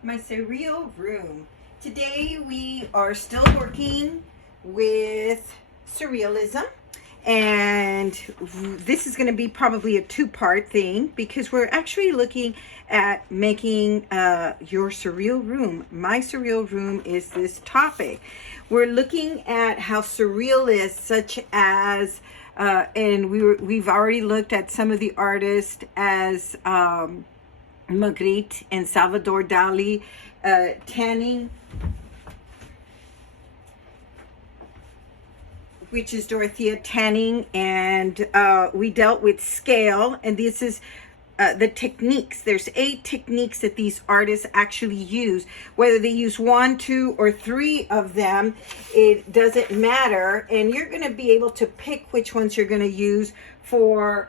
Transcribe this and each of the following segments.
My surreal room. Today we are still working with surrealism, and this is going to be probably a two-part thing because we're actually looking at making your surreal room. My surreal room is this topic. We're looking at how surrealists such as and we've already looked at some of the artists as Magritte and Salvador Dali, tanning, which is Dorothea Tanning, and we dealt with scale, and this is the techniques. There's 8 techniques that these artists actually use. Whether they use 1, 2, or 3 of them, it doesn't matter, and you're going to be able to pick which ones you're going to use for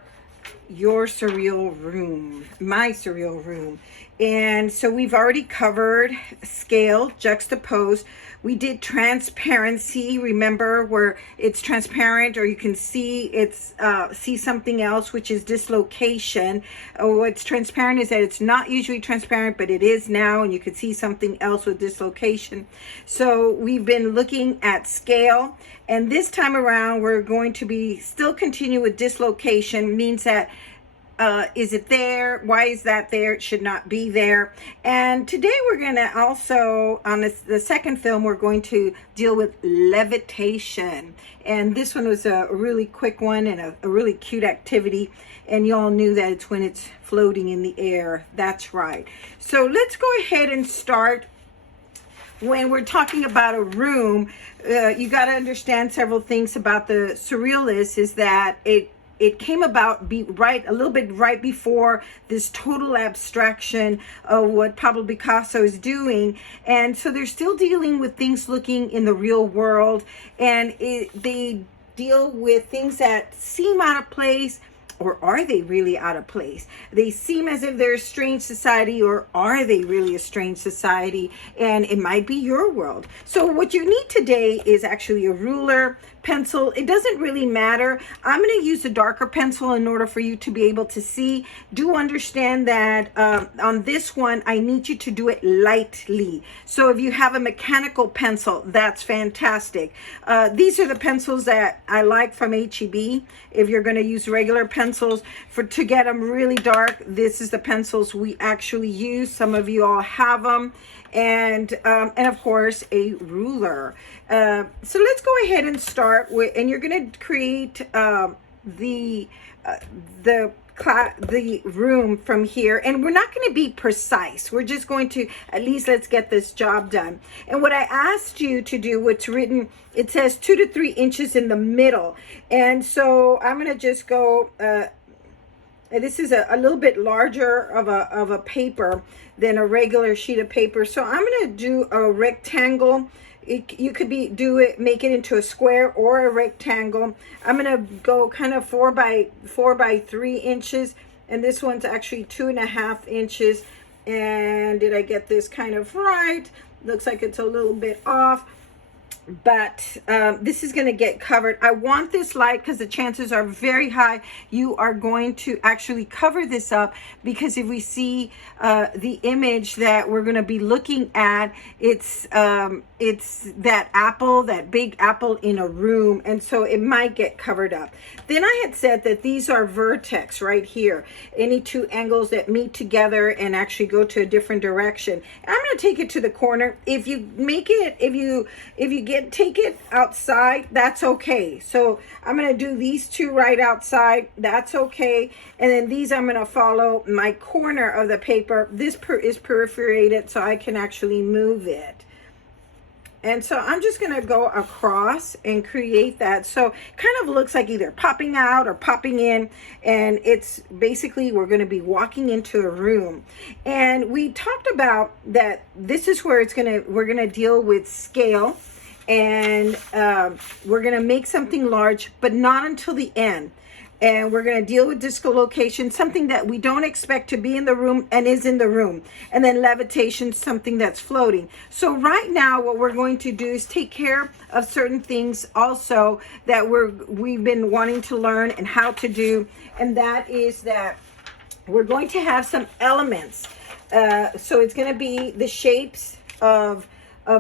your surreal room, my surreal room. And so we've already covered scale, juxtapose. We did transparency, remember, where it's transparent or you can see it's see something else, which is dislocation. What's transparent is that it's not usually transparent, but it is now, and you can see something else with dislocation. So we've been looking at scale, and this time around we're going to be still continue with dislocation. Means that is it there? Why is that there? It should not be there. And today we're going to also, on the second film, we're going to deal with levitation. And this one was a really quick one and a really cute activity. And you all knew that it's when it's floating in the air. That's right. So let's go ahead and start. When we're talking about a room, you got to understand several things about the surrealists is that it came about a little bit right before this total abstraction of what Pablo Picasso is doing. And so they're still dealing with things looking in the real world, and they deal with things that seem out of place. Or are they really out of place? They seem as if they're a strange society, or are they really a strange society? And it might be your world. So what you need today is actually a ruler, pencil. It doesn't really matter. I'm going to use a darker pencil in order for you to be able to see. Do understand that on this one, I need you to do it lightly. So if you have a mechanical pencil, that's fantastic. These are the pencils that I like from HEB. If you're going to use regular pencils to get them really dark, this is the pencils we actually use. Some of you all have them. And of course a ruler. So let's go ahead and start with, and you're going to create the room from here, and we're not going to be precise. We're just going to, at least let's get this job done. And what I asked you to do, what's written, it says 2 to 3 inches in the middle. And so I'm going to just go, this is a little bit larger of a paper than a regular sheet of paper. So I'm going to do a rectangle. You could make it into a square or a rectangle. I'm going to go kind of 4 by 3 inches. And this one's actually 2.5 inches. And did I get this kind of right? Looks like it's a little bit off. But this is going to get covered. I want this light because the chances are very high you are going to actually cover this up, because if we see the image that we're going to be looking at, it's that apple, that big apple in a room, and so it might get covered up. Then I had said that these are vertex right here, any 2 angles that meet together and actually go to a different direction. And I'm going to take it to the corner. If you make it, if you take it outside, that's okay. So I'm going to do these 2 right outside. That's okay. And then these, I'm going to follow my corner of the paper. This is perforated, so I can actually move it. And so I'm just going to go across and create that. So kind of looks like either popping out or popping in. And it's basically, we're going to be walking into a room. And we talked about that this is where we're going to deal with scale. And we're going to make something large, but not until the end. And we're going to deal with dislocation, something that we don't expect to be in the room and is in the room. And then levitation, something that's floating. So right now, what we're going to do is take care of certain things also that we've been wanting to learn and how to do. And that is that we're going to have some elements. So it's going to be the shapes of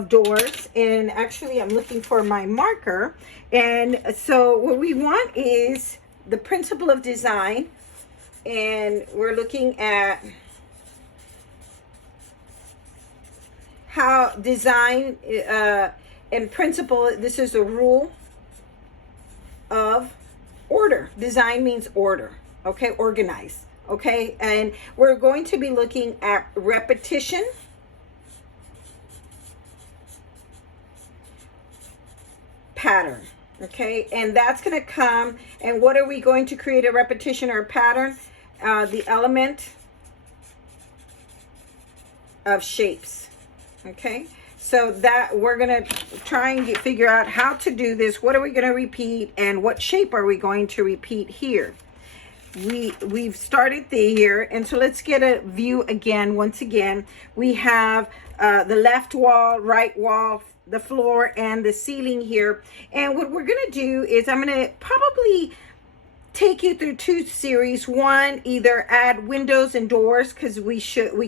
doors. And actually, I'm looking for my marker. And so what we want is the principle of design. And we're looking at how design and principle, this is a rule of order. Design means order, okay? Organize, okay? And we're going to be looking at repetition, pattern, okay? And that's going to come, and what are we going to create, a repetition or a pattern? The element of shapes, okay? So that we're going to try and figure out how to do this. What are we going to repeat, and what shape are we going to repeat here? We've started here, and so let's get a view again. Once again, we have the left wall, right wall, the floor, and the ceiling here. And what we're going to do is I'm going to probably take you through two series. One, either add windows and doors, because we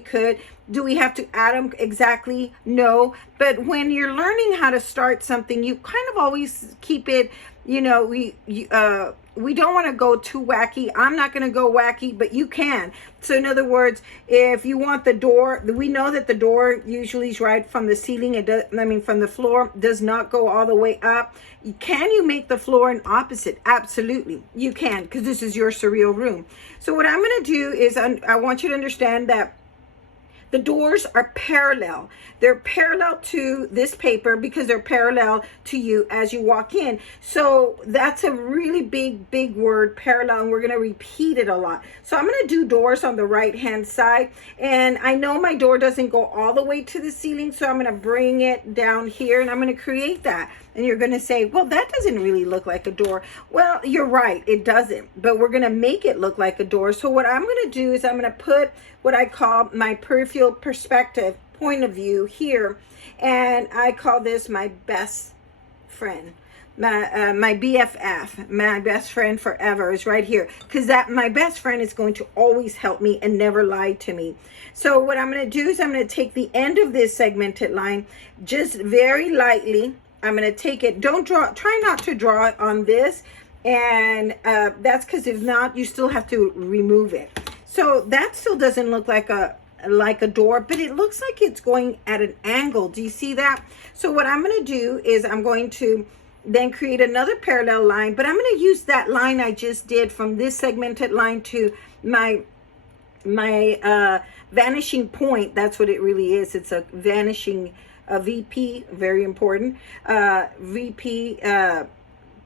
could. Do we have to add them exactly? No. But when you're learning how to start something, you kind of always keep it, you know, we don't want to go too wacky. I'm not going to go wacky, but you can. So in other words, if you want the door, we know that the door usually is right from the ceiling. It does, I mean, from the floor, does not go all the way up. Can you make the floor an opposite? Absolutely, you can, because this is your surreal room. So what I'm going to do is I want you to understand that the doors are parallel. They're parallel to this paper because they're parallel to you as you walk in. So that's a really big word, parallel, and we're going to repeat it a lot. So I'm going to do doors on the right hand side, and I know my door doesn't go all the way to the ceiling, so I'm going to bring it down here, and I'm going to create that. And you're going to say, well, that doesn't really look like a door. Well, you're right, it doesn't, but we're going to make it look like a door. So what I'm going to do is I'm going to put what I call my peripheral perspective, point of view here, and I call this my best friend, my BFF, my best friend forever is right here, because that my best friend is going to always help me and never lie to me. So what I'm going to do is I'm going to take the end of this segmented line, just very lightly. I'm going to take it, try not to draw it on this, and that's because if not, you still have to remove it. So that still doesn't look like a door, but it looks like it's going at an angle. Do you see that? So what I'm going to do is I'm going to then create another parallel line, but I'm going to use that line I just did from this segmented line to my vanishing point. That's what it really is. It's a vanishing VP, very important, VP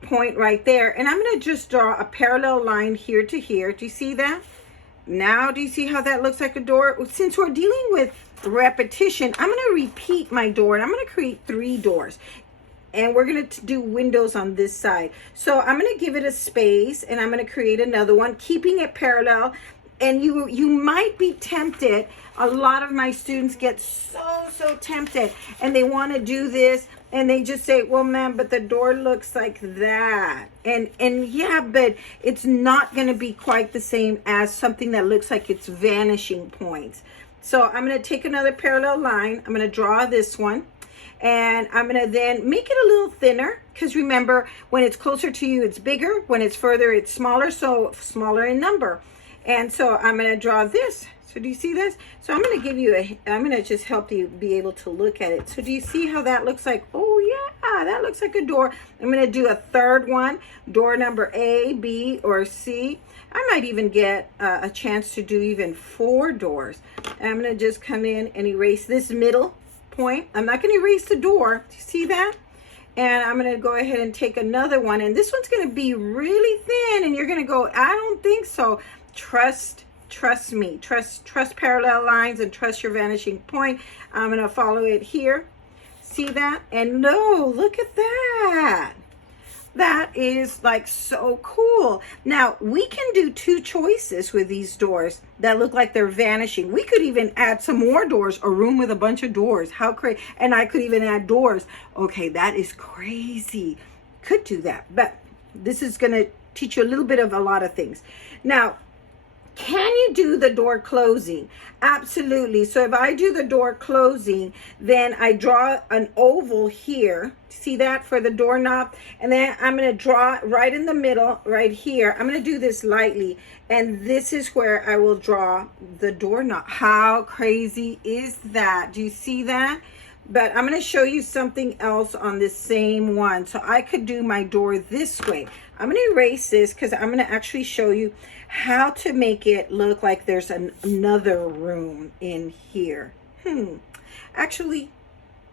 point right there. And I'm going to just draw a parallel line here to here. Do you see that? Now, do you see how that looks like a door? Since we're dealing with repetition, I'm going to repeat my door, and I'm going to create 3 doors. And we're going to do windows on this side. So I'm going to give it a space, and I'm going to create another one, keeping it parallel. And you might be tempted. A lot of my students get so tempted, and they want to do this, and they just say, well, man, but the door looks like that. And yeah, but it's not going to be quite the same as something that looks like it's vanishing points. So I'm going to take another parallel line. I'm going to draw this one, and I'm going to then make it a little thinner, because remember, when it's closer to you, it's bigger. When it's further, it's smaller, so smaller in number. And so I'm going to draw this. So do you see this? So I'm going to give you I'm going to just help you be able to look at it. So do you see how that looks like? Oh yeah, that looks like a door. I'm going to do a third one, door number A, B, or C. I might even get a chance to do even 4 doors. And I'm going to just come in and erase this middle point. I'm not going to erase the door. Do you see that? And I'm going to go ahead and take another one. And this one's going to be really thin. And you're going to go, I don't think so. Trust me. Trust parallel lines and trust your vanishing point. I'm going to follow it here. See that? And no, look at that. That is like so cool. Now, we can do 2 choices with these doors that look like they're vanishing. We could even add some more doors, a room with a bunch of doors. How crazy. And I could even add doors. Okay, that is crazy. Could do that. But this is going to teach you a little bit of a lot of things. Now, Can you do the door closing? Absolutely. So if I do the door closing, then I draw an oval here. See that for the doorknob? And then I'm going to draw right in the middle, right here. I'm going to do this lightly. And this is where I will draw the doorknob. How crazy is that? Do you see that? But I'm going to show you something else on this same one. So I could do my door this way. I'm going to erase this because I'm going to actually show you how to make it look like there's another room in here. Actually,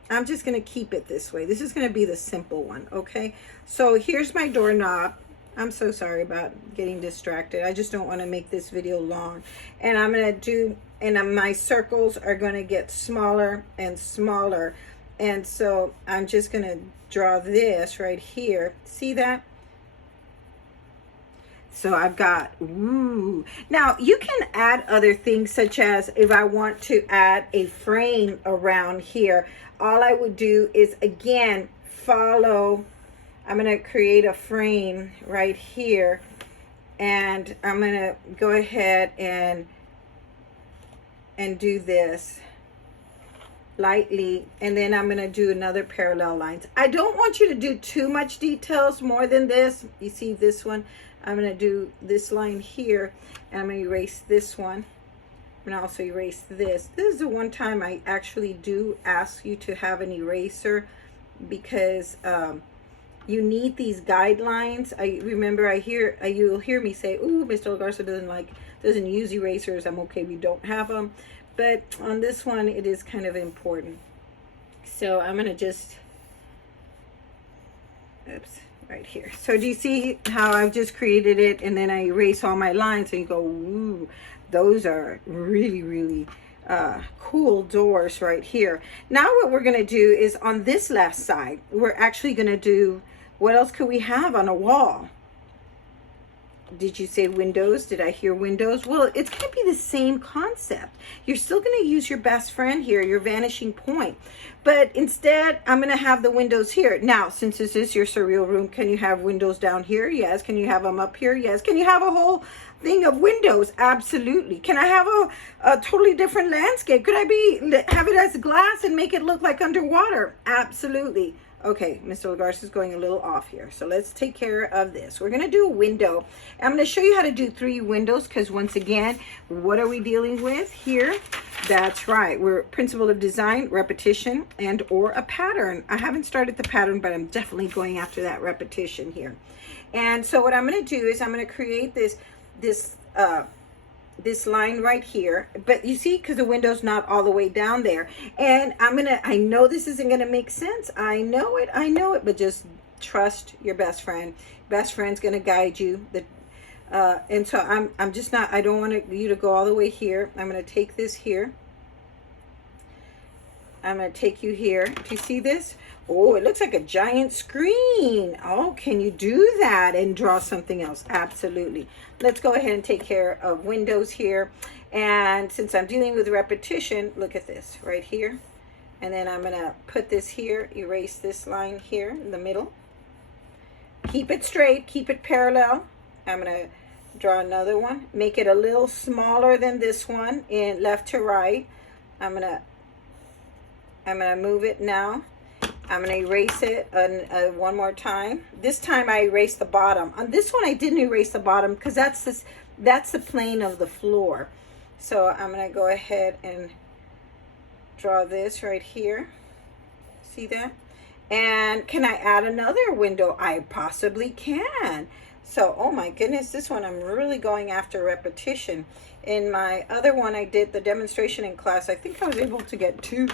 I'm just going to keep it this way. This is going to be the simple one, okay? So here's my doorknob. I'm so sorry about getting distracted. I just don't want to make this video long. And I'm going to do, and my circles are going to get smaller and smaller. And so I'm just going to draw this right here. See that? So I've got, ooh. Now you can add other things, such as if I want to add a frame around here, all I would do is, again, follow. I'm going to create a frame right here, and I'm going to go ahead and do this lightly, and then I'm going to do another parallel lines. I don't want you to do too much details more than this. You see this one? I'm going to do this line here, and I'm going to erase this one. I'm going to also erase this. This is the one time I actually do ask you to have an eraser, because you need these guidelines. I remember you'll hear me say, "Ooh, Mr. Garza doesn't use erasers." I'm okay, we don't have them, but on this one it is kind of important. So I'm going to just, oops, right here. So do you see how I've just created it, and then I erase all my lines, and you go, ooh, those are really, really cool doors right here. Now what we're going to do is, on this last side, we're actually going to do, what else could we have on a wall? Did you say windows? Did I hear windows? Well, it's going to be the same concept. You're still going to use your best friend here, your vanishing point. But instead, I'm going to have the windows here. Now, since this is your surreal room, can you have windows down here? Yes. Can you have them up here? Yes. Can you have a whole thing of windows? Absolutely. Can I have a totally different landscape? Could I have it as glass and make it look like underwater? Absolutely. Okay, Mr. Garza is going a little off here. So let's take care of this. We're going to do a window. I'm going to show you how to do 3 windows, because once again, what are we dealing with here? That's right. We're principle of design, repetition, and or a pattern. I haven't started the pattern, but I'm definitely going after that repetition here. And so what I'm going to do is I'm going to create this line right here, but you see, because the window's not all the way down there, and I know this isn't gonna make sense. I know it, but just trust your best friend. Best friend's gonna guide you. And so I'm just not, I don't want you to go all the way here. I'm gonna take this here. I'm gonna take you here. Do you see this? Oh, it looks like a giant screen. Oh, can you do that and draw something else? Absolutely. Let's go ahead and take care of windows here. And since I'm dealing with repetition, look at this right here. And then I'm going to put this here, erase this line here in the middle. Keep it straight, keep it parallel. I'm going to draw another one. Make it a little smaller than this one, in left to right. I'm going to move it now. I'm going to erase it one more time. This time I erased the bottom. On this one I didn't erase the bottom, because that's the plane of the floor. So I'm going to go ahead and draw this right here. See that? And can I add another window? I possibly can. So, oh my goodness, this one I'm really going after repetition. In my other one I did the demonstration in class, I think I was able to get 2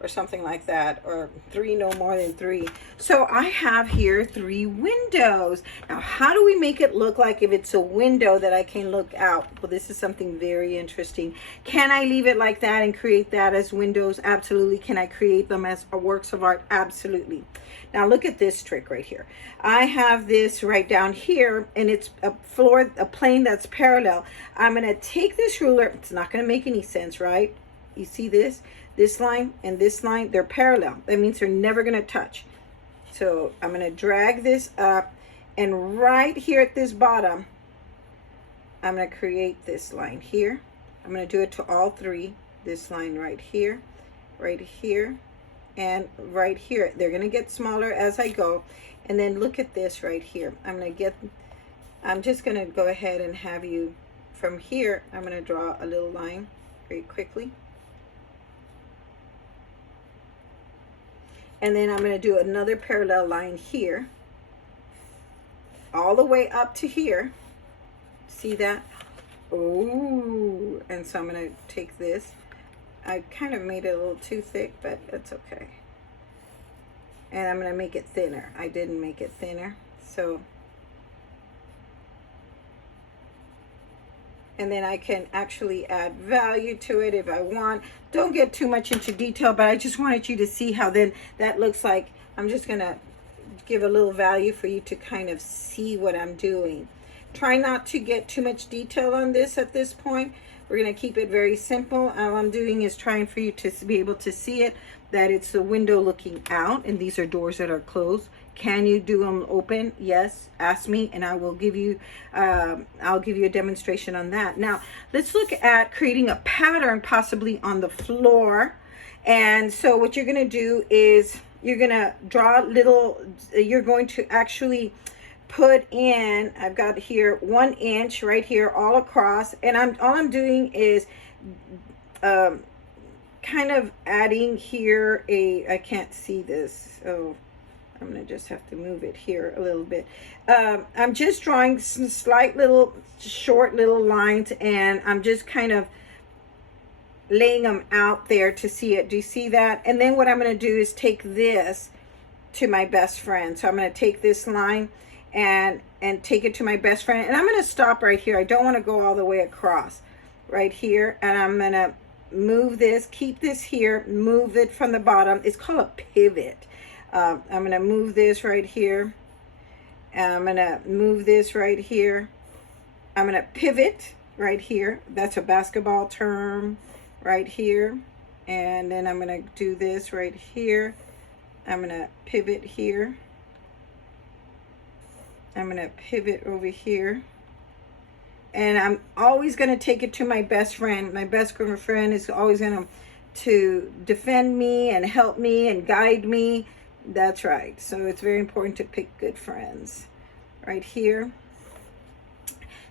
or something like that, or 3, no more than 3. So I have here 3 windows. Now, how do we make it look like if it's a window that I can look out? Well, this is something very interesting. Can I leave it like that and create that as windows? Absolutely. Can I create them as works of art? Absolutely. Now look at this trick right here. I have this right down here, and it's a plane that's parallel. I'm going to take this ruler. It's not going to make any sense, right? You see this? This line and this line, they're parallel. That means they're never going to touch. So I'm going to drag this up, and right here at this bottom, I'm going to create this line here. I'm going to do it to all three. This line right here, and right here. They're going to get smaller as I go. And then look at this right here. I'm just going to go ahead and have you, from here, I'm going to draw a little line very quickly. And then I'm going to do another parallel line here, all the way up to here. See that? Oh, and so I'm going to take this. I kind of made it a little too thick, but that's okay. And I'm going to make it thinner. I didn't make it thinner. So, and then I can actually add value to it if I want. Don't get too much into detail, but I just wanted you to see how then that looks like. I'm just going to give a little value for you to kind of see what I'm doing. Try not to get too much detail on this at this point. We're going to keep it very simple. All I'm doing is trying for you to be able to see it, that it's the window looking out, and these are doors that are closed. Can you do them open? Yes, ask me, and I will give you, I'll give you a demonstration on that. Now, let's look at creating a pattern possibly on the floor. And so what you're going to do is you're going to draw little, you're going to actually put in, I've got here 1 inch right here all across, and all I'm doing is kind of adding here I can't see this, so I'm gonna just have to move it here a little bit. I'm just drawing some slight little short little lines, and I'm just kind of laying them out there to see it. Do you see that? And then what I'm going to do is take this to my best friend. So I'm going to take this line and take it to my best friend, and I'm going to stop right here. I don't want to go all the way across right here, and I'm going to move this, keep this here, move it from the bottom. It's called a pivot. I'm going to move this right here, and I'm going to move this right here. I'm going to pivot right here. That's a basketball term right here. And then I'm going to do this right here. I'm going to pivot here. I'm going to pivot over here. And I'm always going to take it to my best friend. My best friend is always going to defend me and help me and guide me. That's right. So it's very important to pick good friends right here.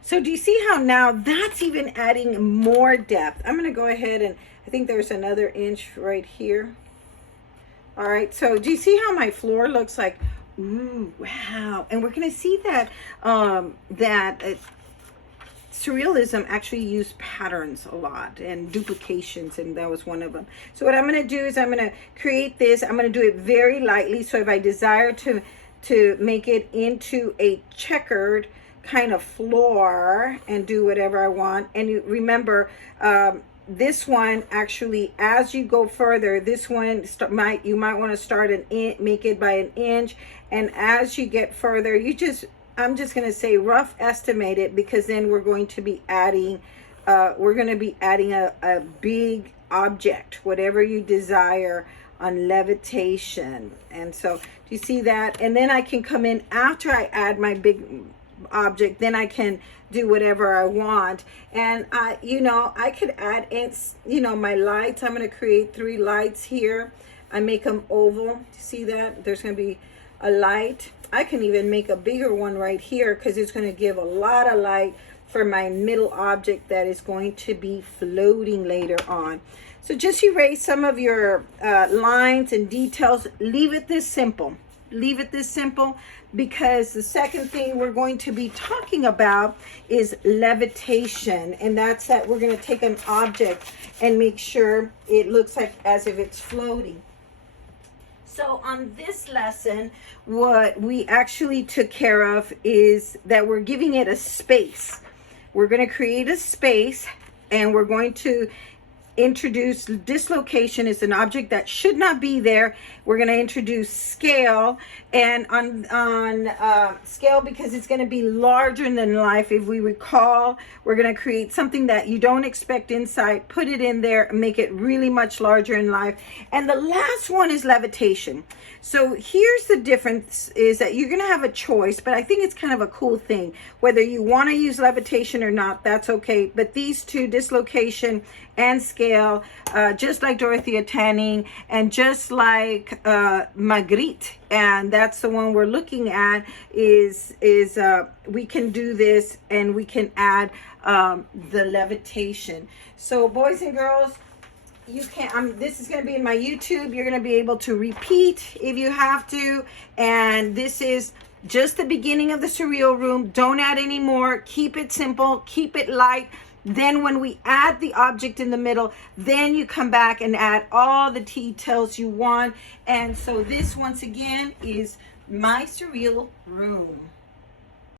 So do you see how now that's even adding more depth? I'm going to go ahead and I think there's another inch right here. All right. So do you see how my floor looks like? Ooh, wow. And we're going to see that Surrealism actually used patterns a lot and duplications, and that was one of them. So what I'm going to do is I'm going to create this. I'm going to do it very lightly. So if I desire to make it into a checkered kind of floor and do whatever I want, and you remember this one actually, as you go further, this one you might want to start make it by 1 inch, and as you get further, I'm just going to say rough estimate it, because then we're going to be adding a big object, whatever you desire, on levitation. And so do you see that? And then I can come in after I add my big object, then I can do whatever I want. And I could add in, my lights. I'm going to create 3 lights here. I make them oval. See that? There's going to be a light. I can even make a bigger one right here, because it's going to give a lot of light for my middle object that is going to be floating later on. So just erase some of your lines and details. Leave it this simple. Leave it this simple, because the second thing we're going to be talking about is levitation. And that's that we're going to take an object and make sure it looks like as if it's floating. So on this lesson, what we actually took care of is that we're giving it a space. We're going to create a space, and we're going to introduce dislocation is an object that should not be there. We're going to introduce scale, and on scale because it's going to be larger than life. If we recall, we're going to create something that you don't expect inside, put it in there, and make it really much larger in life. And the last one is levitation. So here's the difference, is that you're going to have a choice, but I think it's kind of a cool thing. Whether you want to use levitation or not, that's okay. But these two, dislocation and scale, just like Dorothea Tanning and just like Magritte, and that's the one we're looking at, is we can do this and we can add the levitation. So boys and girls, you can this is going to be in my YouTube. You're going to be able to repeat if you have to, and this is just the beginning of the Surreal Room. Don't add any more. Keep it simple, keep it light. Then when we add the object in the middle, then you come back and add all the details you want. And so this, once again, is my Surreal Room.